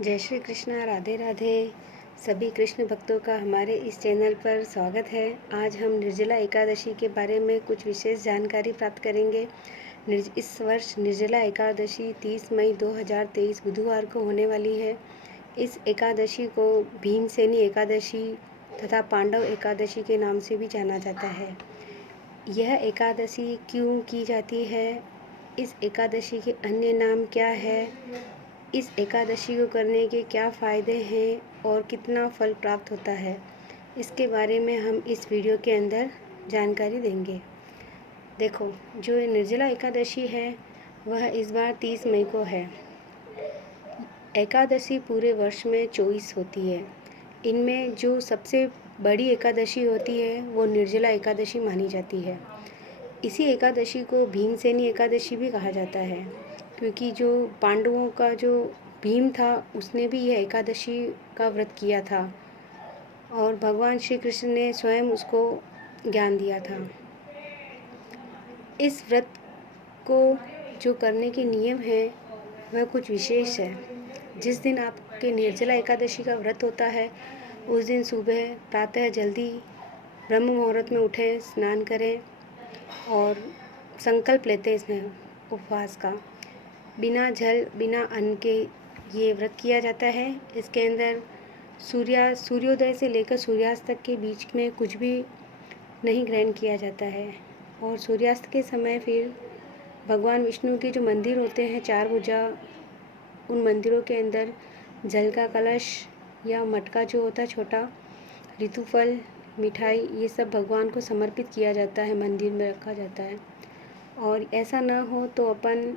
जय श्री कृष्णा। राधे राधे। सभी कृष्ण भक्तों का हमारे इस चैनल पर स्वागत है। आज हम निर्जला एकादशी के बारे में कुछ विशेष जानकारी प्राप्त करेंगे। इस वर्ष निर्जला एकादशी 30 मई 2023 बुधवार को होने वाली है। इस एकादशी को भीमसेनी एकादशी तथा पांडव एकादशी के नाम से भी जाना जाता है। यह एकादशी क्यों की जाती है? इस एकादशी के अन्य नाम क्या है? इस एकादशी को करने के क्या फ़ायदे हैं और कितना फल प्राप्त होता है, इसके बारे में हम इस वीडियो के अंदर जानकारी देंगे। देखो, जो निर्जला एकादशी है वह इस बार 30 मई को है। एकादशी पूरे वर्ष में 24 होती है। इनमें जो सबसे बड़ी एकादशी होती है वो निर्जला एकादशी मानी जाती है। इसी एकादशी को भीमसेनी एकादशी भी कहा जाता है, क्योंकि जो पांडवों का जो भीम था उसने भी यह एकादशी का व्रत किया था और भगवान श्री कृष्ण ने स्वयं उसको ज्ञान दिया था। इस व्रत को जो करने के नियम हैं वह कुछ विशेष है। जिस दिन आपके निर्जला एकादशी का व्रत होता है उस दिन सुबह प्रातः जल्दी ब्रह्म मुहूर्त में उठें, स्नान करें और संकल्प लेते हैं इसमें उपवास का। बिना जल बिना अन्न के ये व्रत किया जाता है। इसके अंदर सूर्योदय से लेकर सूर्यास्त तक के बीच में कुछ भी नहीं ग्रहण किया जाता है और सूर्यास्त के समय फिर भगवान विष्णु के जो मंदिर होते हैं 4 भुजा, उन मंदिरों के अंदर जल का कलश या मटका जो होता है छोटा, ऋतुफल, मिठाई, ये सब भगवान को समर्पित किया जाता है, मंदिर में रखा जाता है। और ऐसा ना हो तो अपन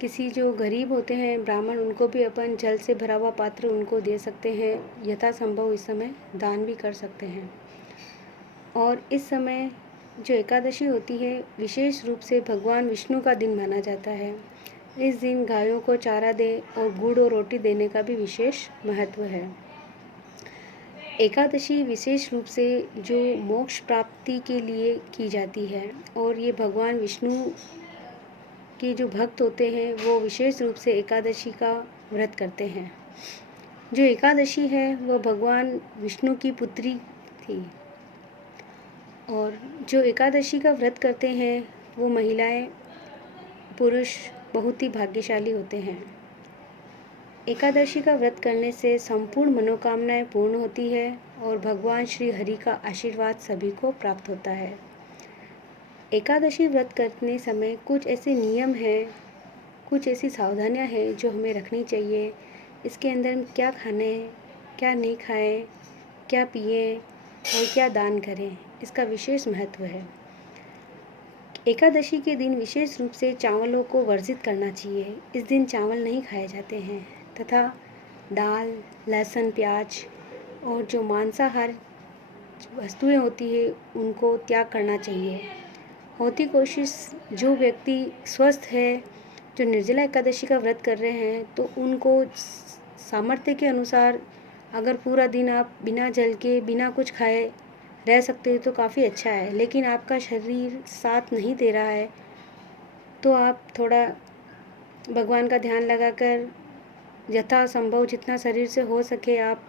किसी जो गरीब होते हैं ब्राह्मण, उनको भी अपन जल से भरा हुआ पात्र उनको दे सकते हैं। यथासंभव इस समय दान भी कर सकते हैं। और इस समय जो एकादशी होती है विशेष रूप से भगवान विष्णु का दिन माना जाता है। इस दिन गायों को चारा दें और गुड़ और रोटी देने का भी विशेष महत्व है। एकादशी विशेष रूप से जो मोक्ष प्राप्ति के लिए की जाती है और ये भगवान विष्णु के जो भक्त होते हैं वो विशेष रूप से एकादशी का व्रत करते हैं। जो एकादशी है वह भगवान विष्णु की पुत्री थी और जो एकादशी का व्रत करते हैं वो महिलाएं, पुरुष बहुत ही भाग्यशाली होते हैं। एकादशी का व्रत करने से संपूर्ण मनोकामनाएं पूर्ण होती है और भगवान श्री हरि का आशीर्वाद सभी को प्राप्त होता है। एकादशी व्रत करने समय कुछ ऐसे नियम हैं, कुछ ऐसी सावधानियां हैं जो हमें रखनी चाहिए। इसके अंदर हम क्या खाने, क्या नहीं खाएं, क्या पिएं और क्या दान करें, इसका विशेष महत्व है। एकादशी के दिन विशेष रूप से चावलों को वर्जित करना चाहिए। इस दिन चावल नहीं खाए जाते हैं तथा दाल, लहसुन, प्याज और जो मांसाहार वस्तुएं होती है उनको त्याग करना चाहिए। होती कोशिश, जो व्यक्ति स्वस्थ है, जो निर्जला एकादशी का व्रत कर रहे हैं, तो उनको सामर्थ्य के अनुसार अगर पूरा दिन आप बिना जल के, बिना कुछ खाए रह सकते हो तो काफ़ी अच्छा है। लेकिन आपका शरीर साथ नहीं दे रहा है तो आप थोड़ा भगवान का ध्यान लगाकर यथासंभव जितना शरीर से हो सके आप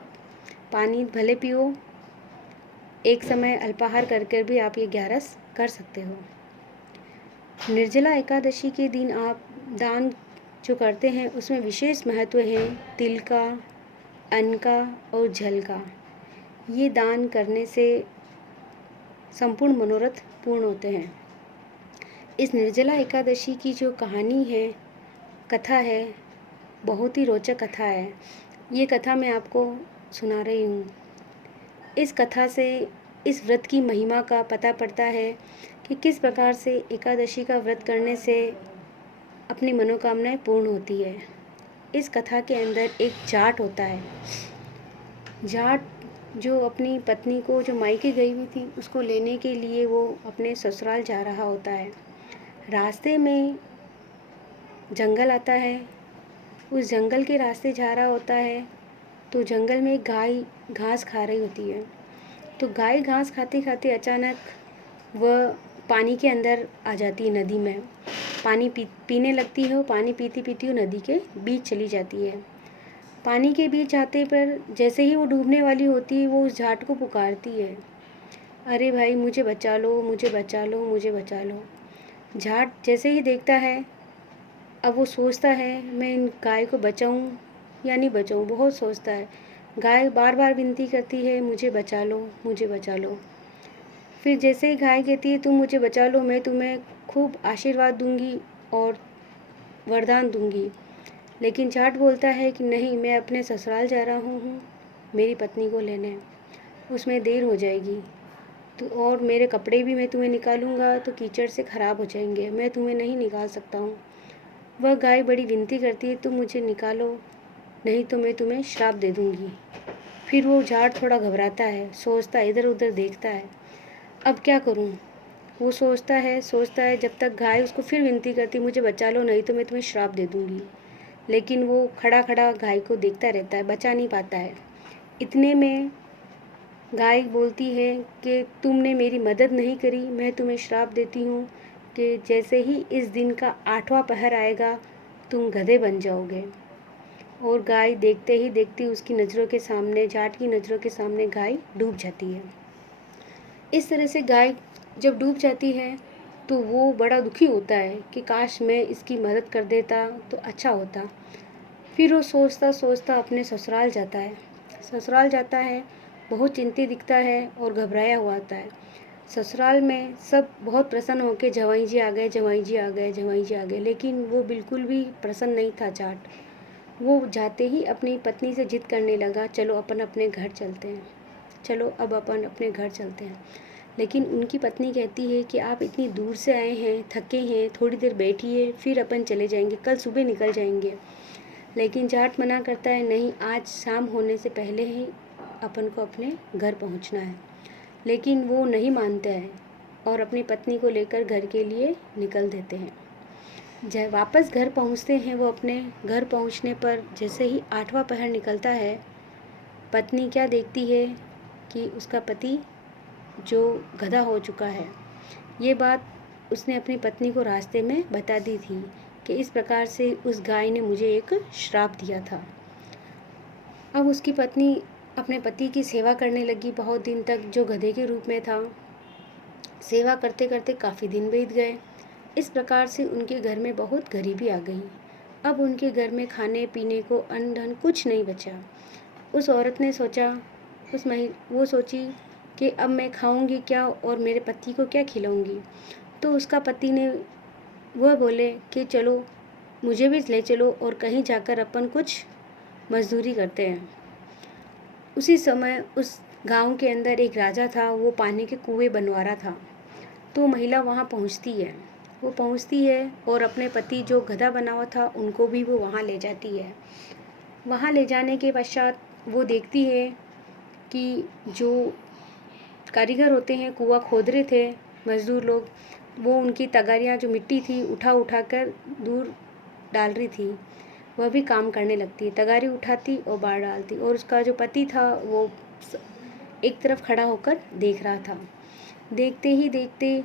पानी भले पियो। एक समय अल्पाहार कर भी आप ये 11 कर सकते हो। निर्जला एकादशी के दिन आप दान जो करते हैं उसमें विशेष महत्व है तिल का, अन्न का और जल का। ये दान करने से संपूर्ण मनोरथ पूर्ण होते हैं। इस निर्जला एकादशी की जो कहानी है, कथा है, बहुत ही रोचक कथा है। ये कथा मैं आपको सुना रही हूँ। इस कथा से इस व्रत की महिमा का पता पड़ता है कि किस प्रकार से एकादशी का व्रत करने से अपनी मनोकामनाएं पूर्ण होती है। इस कथा के अंदर एक जाट होता है। जाट जो अपनी पत्नी को जो मायके गई हुई थी उसको लेने के लिए वो अपने ससुराल जा रहा होता है। रास्ते में जंगल आता है। उस जंगल के रास्ते जा रहा होता है तो जंगल में एक गाय घास खा रही होती है। तो गाय घास खाते खाते अचानक वह पानी के अंदर आ जाती है, नदी में पानी पीने लगती है। वो पानी पीती पीती वो नदी के बीच चली जाती है। पानी के बीच आते पर जैसे ही वो डूबने वाली होती है, वो उस जाट को पुकारती है, अरे भाई मुझे बचा लो, मुझे बचा लो, मुझे बचा लो। जाट जैसे ही देखता है, अब वो सोचता है मैं इन गाय को बचाऊं या नहीं बचाऊं, बहुत सोचता है। गाय बार बार विनती करती है, मुझे बचा लो, मुझे बचा लो। फिर जैसे ही गाय कहती है तुम मुझे बचा लो, मैं तुम्हें खूब आशीर्वाद दूंगी और वरदान दूंगी। लेकिन जाट बोलता है कि नहीं, मैं अपने ससुराल जा रहा हूँ मेरी पत्नी को लेने, उसमें देर हो जाएगी तो, और मेरे कपड़े भी मैं तुम्हें निकालूंगा तो कीचड़ से ख़राब हो जाएंगे, मैं तुम्हें नहीं निकाल सकता हूँ। वह गाय बड़ी विनती करती है, तुम मुझे निकालो, नहीं तो मैं तुम्हें श्राप दे दूंगी। फिर वो जाट थोड़ा घबराता है, सोचता है, इधर उधर देखता है, अब क्या करूँ। वो सोचता है, जब तक गाय उसको फिर विनती करती, मुझे बचा लो, नहीं तो मैं तुम्हें श्राप दे दूंगी। लेकिन वो खड़ा खड़ा गाय को देखता रहता है, बचा नहीं पाता है। इतने में गाय बोलती है कि तुमने मेरी मदद नहीं करी, मैं तुम्हें श्राप देती हूँ कि जैसे ही इस दिन का 8वां पहर आएगा तुम गधे बन जाओगे। और गाय देखते ही देखती उसकी नज़रों के सामने, जाट की नज़रों के सामने गाय डूब जाती है। इस तरह से गाय जब डूब जाती है तो वो बड़ा दुखी होता है कि काश मैं इसकी मदद कर देता तो अच्छा होता। फिर वो सोचता सोचता अपने ससुराल जाता है। ससुराल जाता है, बहुत चिंतित दिखता है और घबराया हुआ आता है। ससुराल में सब बहुत प्रसन्न होकर जवाई जी आ गए, जवाई जी आ गए, जवाई जी आ गए, लेकिन वो बिल्कुल भी प्रसन्न नहीं था जाट। वो जाते ही अपनी पत्नी से जिद करने लगा, चलो अपन अपने घर चलते हैं, चलो अब अपन अपने घर चलते हैं। लेकिन उनकी पत्नी कहती है कि आप इतनी दूर से आए हैं, थके हैं, थोड़ी देर बैठिए, फिर अपन चले जाएंगे, कल सुबह निकल जाएंगे। लेकिन जाट मना करता है, नहीं, आज शाम होने से पहले ही अपन को अपने घर पहुंचना है। लेकिन वो नहीं मानते हैं और अपनी पत्नी को लेकर घर के लिए निकल देते हैं। जब वापस घर पहुंचते हैं, वो अपने घर पहुंचने पर जैसे ही 8वां पहर निकलता है, पत्नी क्या देखती है कि उसका पति जो गधा हो चुका है। ये बात उसने अपनी पत्नी को रास्ते में बता दी थी कि इस प्रकार से उस गाय ने मुझे एक श्राप दिया था। अब उसकी पत्नी अपने पति की सेवा करने लगी बहुत दिन तक, जो गधे के रूप में था। सेवा करते करते काफ़ी दिन बीत गए। इस प्रकार से उनके घर में बहुत गरीबी आ गई। अब उनके घर में खाने पीने को अन्न धन कुछ नहीं बचा। उस औरत ने सोचा, वो सोची कि अब मैं खाऊंगी क्या और मेरे पति को क्या खिलाऊंगी। तो उसका पति ने, वह बोले कि चलो मुझे भी ले चलो और कहीं जाकर अपन कुछ मजदूरी करते हैं। उसी समय उस गांव के अंदर एक राजा था, वो पानी के कुएं बनवा रहा था। तो महिला वहाँ पहुँचती है, वो पहुँचती है और अपने पति जो गधा बना हुआ था उनको भी वो वहाँ ले जाती है। वहाँ ले जाने के पश्चात वो देखती है कि जो कारीगर होते हैं, कुआं खोद रहे थे मज़दूर लोग, वो उनकी तगारियाँ जो मिट्टी थी उठा उठा कर दूर डाल रही थी। वह भी काम करने लगती है, तगारी उठाती और बाहर डालती, और उसका जो पति था वो एक तरफ खड़ा होकर देख रहा था। देखते ही देखते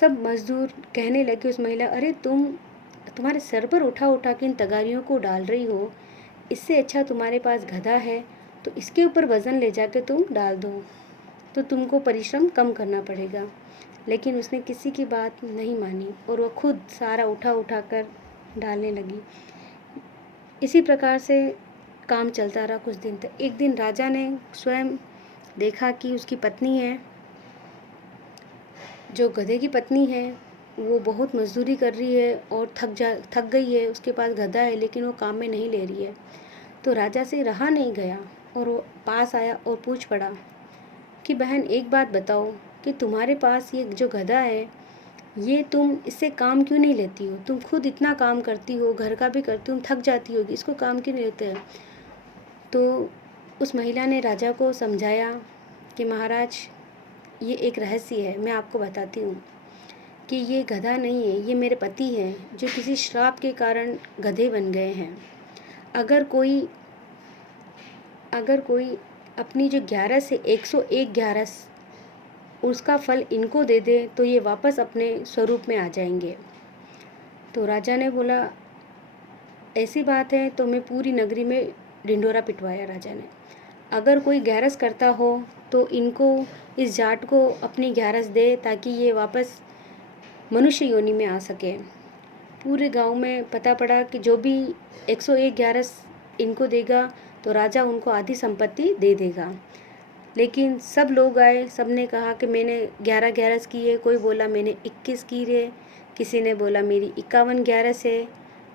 सब मज़दूर कहने लगे उस महिला, अरे तुम्हारे सर पर उठा उठा के इन तगारियों को डाल रही हो, इससे अच्छा तुम्हारे पास गधा है तो इसके ऊपर वज़न ले जाकर तुम डाल दो, तो तुमको परिश्रम कम करना पड़ेगा। लेकिन उसने किसी की बात नहीं मानी और वह खुद सारा उठा उठा कर डालने लगी। इसी प्रकार से काम चलता रहा कुछ दिन तक। एक दिन राजा ने स्वयं देखा कि उसकी पत्नी है, जो गधे की पत्नी है, वो बहुत मजदूरी कर रही है और थक गई है। उसके पास गधा है लेकिन वो काम में नहीं ले रही है। तो राजा से रहा नहीं गया और वो पास आया और पूछ पड़ा कि बहन एक बात बताओ कि तुम्हारे पास ये जो गधा है, ये तुम इससे काम क्यों नहीं लेती हो? तुम खुद इतना काम करती हो, घर का भी करती हो, तुम थक जाती होगी, इसको काम क्यों नहीं लेते हो? तो उस महिला ने राजा को समझाया कि महाराज, ये एक रहस्य है, मैं आपको बताती हूँ कि ये गधा नहीं है, ये मेरे पति हैं जो किसी श्राप के कारण गधे बन गए हैं। अगर कोई अपनी जो 11 से 101 11 उसका फल इनको दे दे तो ये वापस अपने स्वरूप में आ जाएंगे। तो राजा ने बोला, ऐसी बात है तो मैं पूरी नगरी में ढिंढोरा पिटवाया राजा ने। अगर कोई ग्यारस करता हो तो इनको, इस जाट को अपनी ग्यारस दे ताकि ये वापस मनुष्य योनि में आ सके। पूरे गांव में पता पड़ा कि जो भी 101 ग्यारस इनको देगा तो राजा उनको आधी संपत्ति दे देगा। लेकिन सब लोग आए, सब ने कहा कि मैंने 11 ग्यारस की है, कोई बोला मैंने 21 की है, किसी ने बोला मेरी 51 ग्यारस है।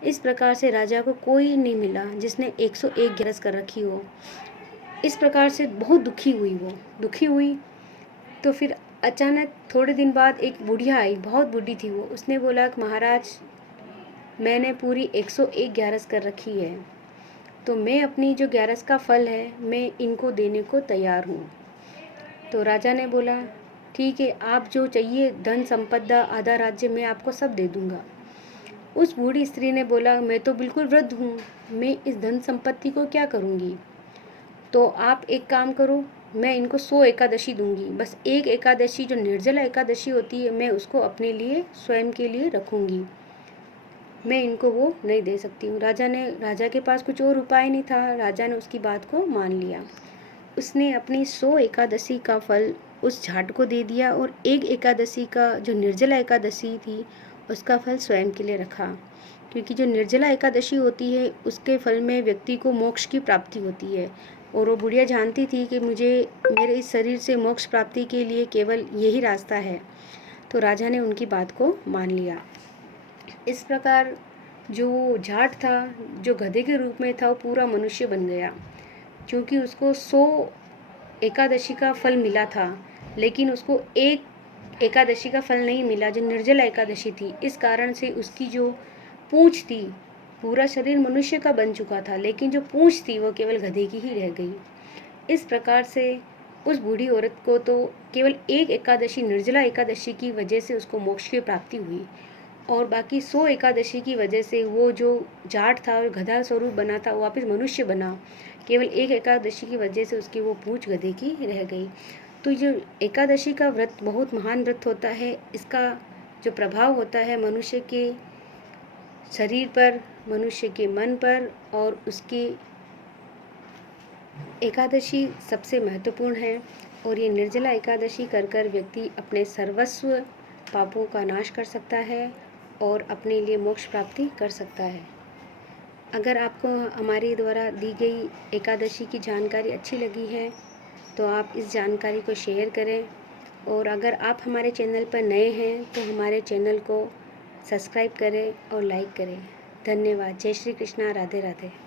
इस प्रकार से राजा को कोई नहीं मिला जिसने 101 ग्यारस कर रखी हो। इस प्रकार से बहुत दुखी हुई, वो दुखी हुई। तो फिर अचानक थोड़े दिन बाद एक बुढ़िया आई, बहुत बूढ़ी थी वो। उसने बोला कि महाराज, मैंने पूरी 101 ग्यारस कर रखी है, तो मैं अपनी जो ग्यारस का फल है मैं इनको देने को तैयार हूँ। तो राजा ने बोला ठीक है, आप जो चाहिए धन संपदा आधा राज्य मैं आपको सब दे दूँगा। उस बूढ़ी स्त्री ने बोला मैं तो बिल्कुल वृद्ध हूँ, मैं इस धन संपत्ति को क्या करूँगी। तो आप एक काम करो, मैं इनको 100 एकादशी दूंगी, बस एक एकादशी जो निर्जला एकादशी होती है मैं उसको अपने लिए स्वयं के लिए रखूँगी, मैं इनको वो नहीं दे सकती हूँ। राजा के पास कुछ और उपाय नहीं था। राजा ने उसकी बात को मान लिया। उसने अपनी 100 एकादशी का फल उस झाट को दे दिया और एक एकादशी का जो निर्जला एकादशी थी उसका फल स्वयं के लिए रखा। क्योंकि जो निर्जला एकादशी होती है उसके फल में व्यक्ति को मोक्ष की प्राप्ति होती है, और वो बुढ़िया जानती थी कि मुझे मेरे इस शरीर से मोक्ष प्राप्ति के लिए केवल यही रास्ता है। तो राजा ने उनकी बात को मान लिया। इस प्रकार जो जाट था, जो गधे के रूप में था, वो पूरा मनुष्य बन गया। क्योंकि उसको 100 एकादशी का फल मिला था, लेकिन उसको एक एकादशी का फल नहीं मिला जो निर्जला एकादशी थी। इस कारण से उसकी जो पूंछ थी, पूरा शरीर मनुष्य का बन चुका था, लेकिन जो पूंछ थी वो केवल गधे की ही रह गई। इस प्रकार से उस बूढ़ी औरत को तो केवल एक एकादशी, निर्जला एकादशी की वजह से उसको मोक्ष की प्राप्ति हुई, और बाकी 100 एकादशी की वजह से वो जो जाट था और गधा स्वरूप बना था वो वापस मनुष्य बना। केवल एक एकादशी की वजह से उसकी वो पूंछ गधे की रह गई। तो जो एकादशी का व्रत बहुत महान व्रत होता है, इसका जो प्रभाव होता है मनुष्य के शरीर पर, मनुष्य के मन पर, और उसकी एकादशी सबसे महत्वपूर्ण है। और ये निर्जला एकादशी कर कर व्यक्ति अपने सर्वस्व पापों का नाश कर सकता है और अपने लिए मोक्ष प्राप्ति कर सकता है। अगर आपको हमारे द्वारा दी गई एकादशी की जानकारी अच्छी लगी है तो आप इस जानकारी को शेयर करें, और अगर आप हमारे चैनल पर नए हैं तो हमारे चैनल को सब्सक्राइब करें और लाइक करें। धन्यवाद। जय श्री कृष्णा। राधे राधे।